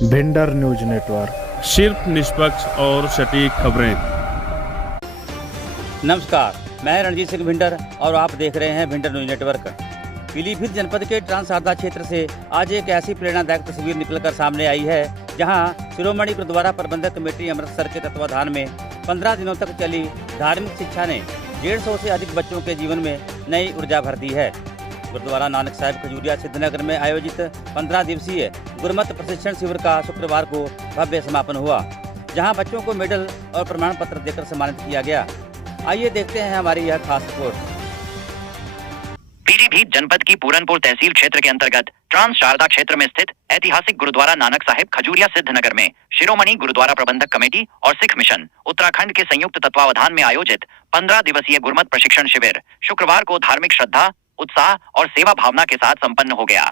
Bhinder news network, सिर्फ निष्पक्ष और सटीक खबरें। नमस्कार, मैं रणजीत सिंह भिंडर और आप देख रहे हैं भिंडर न्यूज नेटवर्क। पीलीभीत जनपद के ट्रांस शारदा क्षेत्र से आज एक ऐसी प्रेरणादायक तस्वीर निकलकर सामने आई है जहां शिरोमणि गुरुद्वारा प्रबंधक कमेटी अमृतसर के तत्वाधान में 15 दिनों तक चली धार्मिक शिक्षा ने 150 से अधिक बच्चों के जीवन में नई ऊर्जा भर दी है। गुरुद्वारा नानक साहिब खजूरिया सिद्धनगर में आयोजित 15 दिवसीय गुरमत प्रशिक्षण शिविर का शुक्रवार को भव्य समापन हुआ, जहां बच्चों को मेडल और प्रमाण पत्र देकर सम्मानित किया गया। आइए देखते हैं हमारी यह खास रिपोर्ट। पीलीभीत जनपद की पूरनपुर तहसील क्षेत्र के अंतर्गत ट्रांस शारदा क्षेत्र में स्थित ऐतिहासिक गुरुद्वारा नानक साहिब खजूरिया सिद्धनगर में शिरोमणि गुरुद्वारा प्रबंधक कमेटी और सिख मिशन उत्तराखंड के संयुक्त तत्वावधान में आयोजित 15 दिवसीय गुरमत प्रशिक्षण शिविर शुक्रवार को धार्मिक श्रद्धा, उत्साह और सेवा भावना के साथ संपन्न हो गया।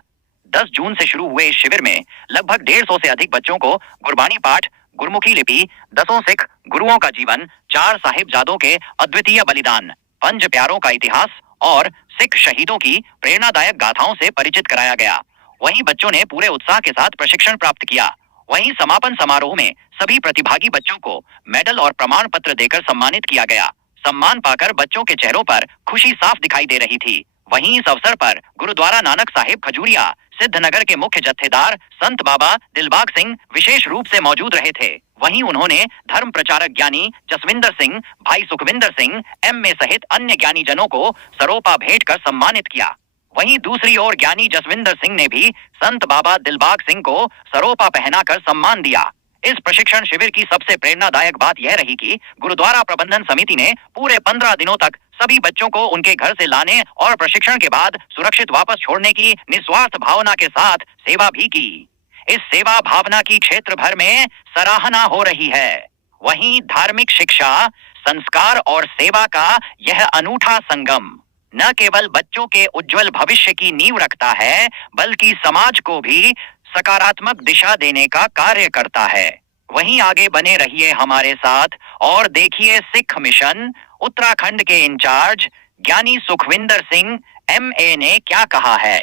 10 जून से शुरू हुए इस शिविर में लगभग 150 से अधिक बच्चों को गुरबानी पाठ, गुरमुखी लिपि, 10 सिख गुरुओं का जीवन, 4 साहिबजादों के अद्वितीय बलिदान, 5 प्यारों का इतिहास और सिख शहीदों की प्रेरणादायक गाथाओं से परिचित कराया गया। वहीं बच्चों ने पूरे उत्साह के साथ प्रशिक्षण प्राप्त किया। वहीं समापन समारोह में सभी प्रतिभागी बच्चों को मेडल और प्रमाण पत्र देकर सम्मानित किया गया। सम्मान पाकर बच्चों के चेहरों पर खुशी साफ दिखाई दे रही थी। वहीं इस अवसर पर गुरुद्वारा नानक साहिब खजूरिया सिद्धनगर के मुख्य जत्थेदार संत बाबा दिलबाग सिंह विशेष रूप से मौजूद रहे थे। वहीं उन्होंने धर्म प्रचारक ज्ञानी जसविंदर सिंह, भाई सुखविंदर सिंह एमए सहित अन्य ज्ञानी जनों को सरोपा भेंट कर सम्मानित किया। वहीं दूसरी ओर ज्ञानी जसविंदर सिंह ने भी संत बाबा दिलबाग सिंह को सरोपा पहनाकर सम्मान दिया। इस प्रशिक्षण शिविर की सबसे प्रेरणादायक बात यह रही कि गुरुद्वारा प्रबंधन समिति ने पूरे 15 दिनों तक सभी बच्चों को उनके घर से लाने और प्रशिक्षण के बाद सुरक्षित वापस छोड़ने की निस्वार्थ भावना के साथ सेवा भी की। इस सेवा भावना की क्षेत्र भर में सराहना हो रही है। वहीं धार्मिक शिक्षा, संस्कार और सेवा का यह अनूठा संगम न केवल बच्चों के उज्जवल भविष्य की नींव रखता है, बल्कि समाज को भी सकारात्मक दिशा देने का कार्य करता है। वहीं आगे बने रहिए हमारे साथ और देखिए सिख मिशन उत्तराखंड के इंचार्ज ज्ञानी सुखविंदर सिंह एमए ने क्या कहा है।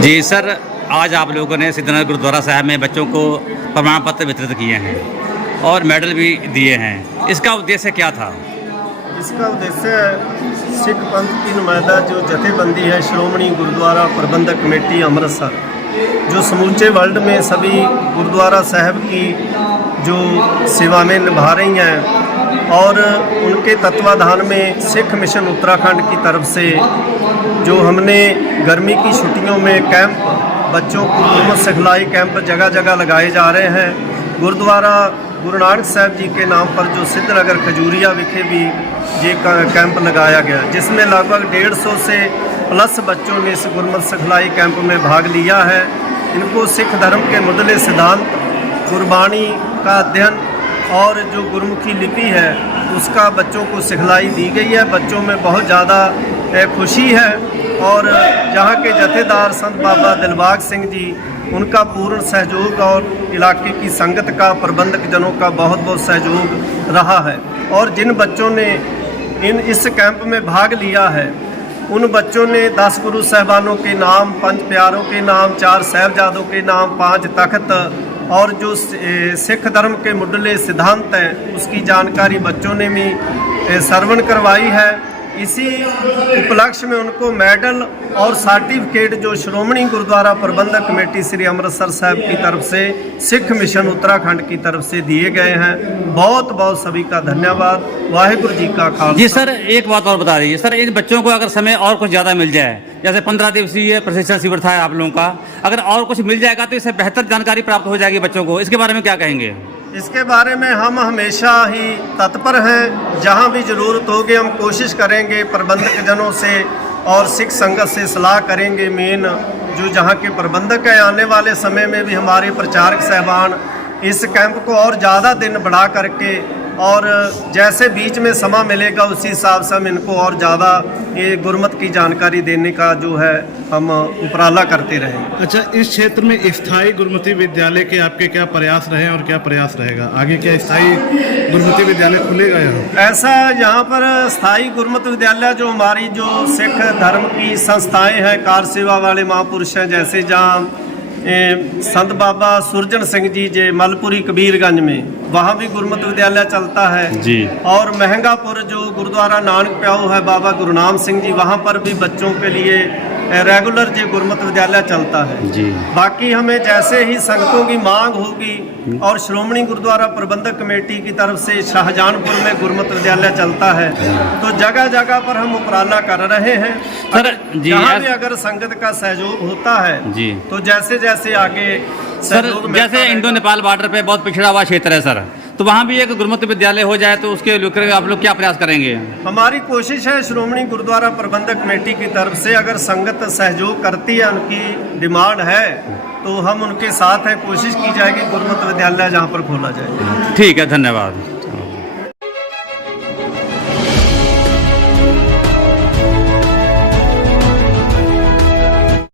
जी सर, आज आप लोगों ने सिद्धनगर गुरुद्वारा साहिब में बच्चों को प्रमाण पत्र वितरित किए हैं और मेडल भी दिए हैं। इसका उद्देश्य क्या था? इसका उद्देश्य सिख पंथ की नुमाइंदा जो जथेबंदी है श्रोमणी गुरुद्वारा प्रबंधक कमेटी अमृतसर, जो समूचे वर्ल्ड में सभी गुरुद्वारा साहिब की जो सेवाएं निभा रही हैं और उनके तत्वाधान में सिख मिशन उत्तराखंड की तरफ से जो हमने गर्मी की छुट्टियों में कैंप बच्चों को गुरमत सिखलाई कैंप जगह जगह लगाए जा रहे हैं। गुरुद्वारा गुरु नानक साहिब जी के नाम पर जो सिद्धनगर खजूरिया विखे भी ये कैंप लगाया गया, जिसमें लगभग 150 से प्लस बच्चों ने इस गुरमत सिखलाई कैंप में भाग लिया है। इनको सिख धर्म के मुढले सिद्धांत, गुरबाणी का अध्ययन और जो गुरमुखी लिपि है उसका बच्चों को सिखलाई दी गई है। बच्चों में बहुत ज़्यादा खुशी है और जहाँ के जथेदार संत बाबा दिलबाग सिंह जी, उनका पूर्ण सहयोग और इलाके की संगत का, प्रबंधक जनों का बहुत बहुत सहयोग रहा है। और जिन बच्चों ने इस कैंप में भाग लिया है उन बच्चों ने 10 गुरु साहबानों के नाम, 5 प्यारों के नाम, 4 साहिबजादों के नाम, 5 तख्त और जो सिख धर्म के मुढले सिद्धांत हैं उसकी जानकारी बच्चों ने भी श्रवण करवाई है। इसी उपलक्ष्य में उनको मेडल और सर्टिफिकेट जो श्रोमणी गुरुद्वारा प्रबंधक कमेटी श्री अमृतसर साहिब की तरफ से सिख मिशन उत्तराखंड की तरफ से दिए गए हैं। बहुत बहुत सभी का धन्यवाद। वाहिगुरु जी का खालसा। जी सर, एक बात और बता दीजिए सर, इन बच्चों को अगर समय और कुछ ज़्यादा मिल जाए, जैसे 15 दिवसीय प्रशिक्षण शिविर था आप लोगों का, अगर और कुछ मिल जाएगा तो इससे बेहतर जानकारी प्राप्त हो जाएगी बच्चों को, इसके बारे में क्या कहेंगे? इसके बारे में हम हमेशा ही तत्पर हैं। जहां भी ज़रूरत होगी हम कोशिश करेंगे प्रबंधक जनों से और सिख संगत से सलाह करेंगे। मेन जो जहां के प्रबंधक हैं, आने वाले समय में भी हमारे प्रचारक साहबान इस कैंप को और ज़्यादा दिन बढ़ा करके और जैसे बीच में समय मिलेगा उसी हिसाब से हम इनको और ज़्यादा ये गुरमत की जानकारी देने का जो है हम उपराला करते रहें। अच्छा, इस क्षेत्र में स्थायी गुरमती विद्यालय के आपके क्या प्रयास रहे और क्या प्रयास रहेगा आगे? क्या स्थायी गुरमती विद्यालय खुलेगा यहाँ? ऐसा यहाँ पर स्थायी गुरमत विद्यालय जो हमारी जो सिख धर्म की संस्थाएं हैं, कार सेवा वाले महापुरुष हैं, जैसे जहाँ संत बाबा सुरजन सिंह जी जे मलपुरी कबीरगंज में, वहाँ भी गुरुमत विद्यालय चलता है जी। और महंगापुर जो गुरुद्वारा नानक प्याऊ है बाबा गुरुनाम सिंह जी, वहाँ पर भी बच्चों के लिए रेगुलर जो गुरुमत विद्यालय चलता है जी। बाकी हमें जैसे ही संगतों की मांग होगी और श्रोमणी गुरुद्वारा प्रबंधक कमेटी की तरफ से शाहजहानपुर में गुरुमत विद्यालय चलता है, तो जगह जगह पर हम उपराला कर रहे हैं सर जी। जहाँ भी अगर संगत का सहयोग होता है जी। तो जैसे जैसे आगे सर सहयोग मिलता जैसे रहेगा। इंडो नेपाल बॉर्डर पे बहुत पिछड़ा हुआ क्षेत्र है सर, तो वहाँ भी एक गुरुमत विद्यालय हो जाए तो उसके लेकर आप लोग क्या प्रयास करेंगे? हमारी कोशिश है श्रोमणी गुरुद्वारा प्रबंधक कमेटी की तरफ से, अगर संगत सहयोग करती है, उनकी डिमांड है, तो हम उनके साथ हैं, कोशिश की जाएगी गुरुमत विद्यालय जहाँ पर खोला जाए। ठीक है, धन्यवाद।